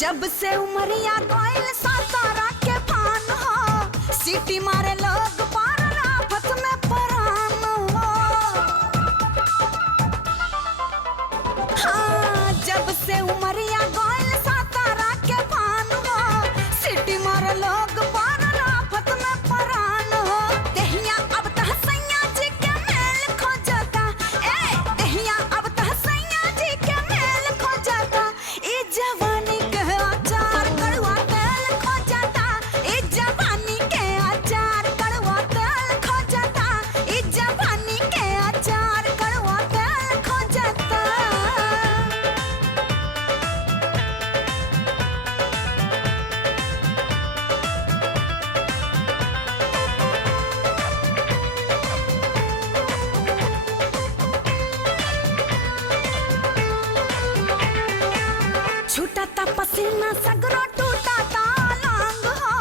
जब से उमरिया कोयल सातारा के फान हो, सीटी मारे लोग पारन आफत में परान हो। हाँ, जब से उमरिया कोयल सातारा के फान हो, सीटी मारे लोग पारन आफत में परान हो। दहिया अब तह सैया जी के मेल खो जाता, ए दहिया अब तह सैया जी के मेल खो जाता। ई जवानी के अचार कड़वा तेल खो जाता, ई जवानी के अचार कड़वा तेल खो जाता, ई जवानी के अचार कड़वा तेल खो जाता। छूटता पसीना सगरो टूटता लांग हो,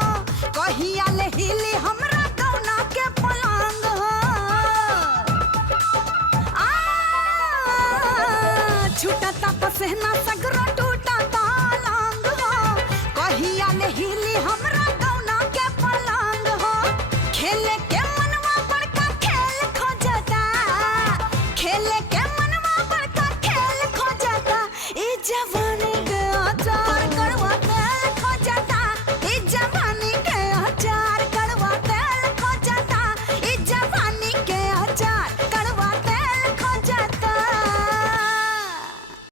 कहिया ले हिली हमरा कौना के पलंग हो। छूटता पसीना सगरो टूटता लांग हो, कहिया ले हिली हमरा कौना के पलंग हो। खेले के मनवा बड़का खेल खो जाता, खेले के मनवा बड़का खेल खो जाता। ई जवानी